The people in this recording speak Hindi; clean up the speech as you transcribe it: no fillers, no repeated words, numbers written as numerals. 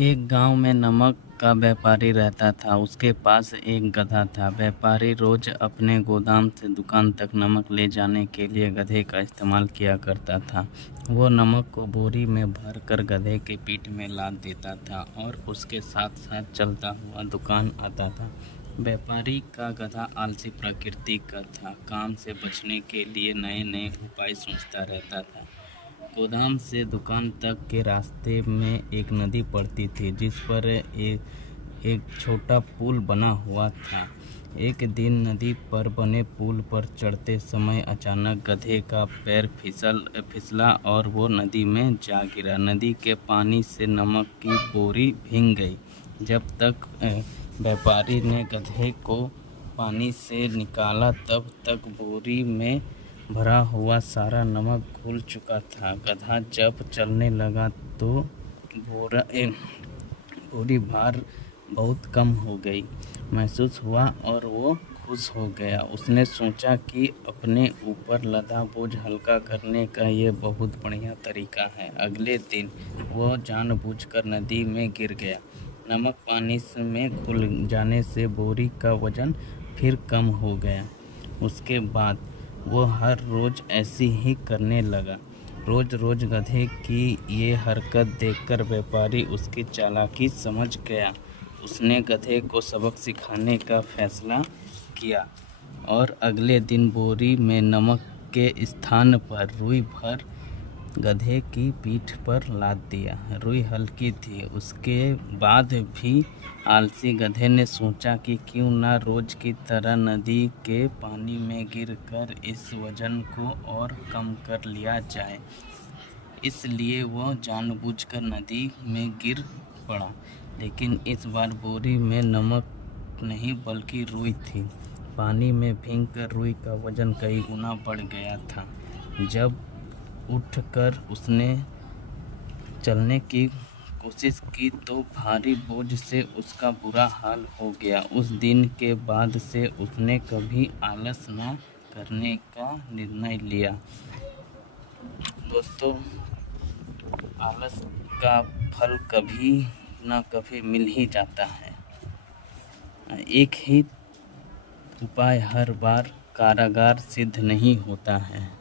एक गांव में नमक का व्यापारी रहता था। उसके पास एक गधा था। व्यापारी रोज अपने गोदाम से दुकान तक नमक ले जाने के लिए गधे का इस्तेमाल किया करता था। वो नमक को बोरी में भरकर गधे के पीठ में लाद देता था और उसके साथ साथ चलता हुआ दुकान आता था। व्यापारी का गधा आलसी प्रकृति का था। काम से बचने के लिए नए नए उपाय सोचता रहता था। गोदाम से दुकान तक के रास्ते में एक नदी पड़ती थी, जिस पर एक छोटा पुल बना हुआ था। एक दिन नदी पर बने पुल पर चढ़ते समय अचानक गधे का पैर फिसला और वो नदी में जा गिरा। नदी के पानी से नमक की बोरी भीग गई। जब तक व्यापारी ने गधे को पानी से निकाला, तब तक बोरी में भरा हुआ सारा नमक घुल चुका था। गधा जब चलने लगा तो बोरी भार बहुत कम हो गई महसूस हुआ और वो खुश हो गया। उसने सोचा कि अपने ऊपर लदा बोझ हल्का करने का ये बहुत बढ़िया तरीका है। अगले दिन वो जानबूझकर नदी में गिर गया। नमक पानी में घुल जाने से बोरी का वजन फिर कम हो गया। उसके बाद वो हर रोज़ ऐसी ही करने लगा। रोज़ गधे की ये हरकत देखकर व्यापारी उसकी चालाकी समझ गया। उसने गधे को सबक सिखाने का फैसला किया और अगले दिन बोरी में नमक के स्थान पर रुई भर गधे की पीठ पर लाद दिया। रुई हल्की थी। उसके बाद भी आलसी गधे ने सोचा कि क्यों ना रोज की तरह नदी के पानी में गिरकर इस वजन को और कम कर लिया जाए। इसलिए वो जानबूझकर नदी में गिर पड़ा। लेकिन इस बार बोरी में नमक नहीं बल्कि रुई थी। पानी में भीगकर रुई का वजन कई गुना बढ़ गया था। जब उठकर उसने चलने की कोशिश की तो भारी बोझ से उसका बुरा हाल हो गया। उस दिन के बाद से उसने कभी आलस न करने का निर्णय लिया। दोस्तों, आलस का फल कभी न कभी मिल ही जाता है। एक ही उपाय हर बार कारगर सिद्ध नहीं होता है।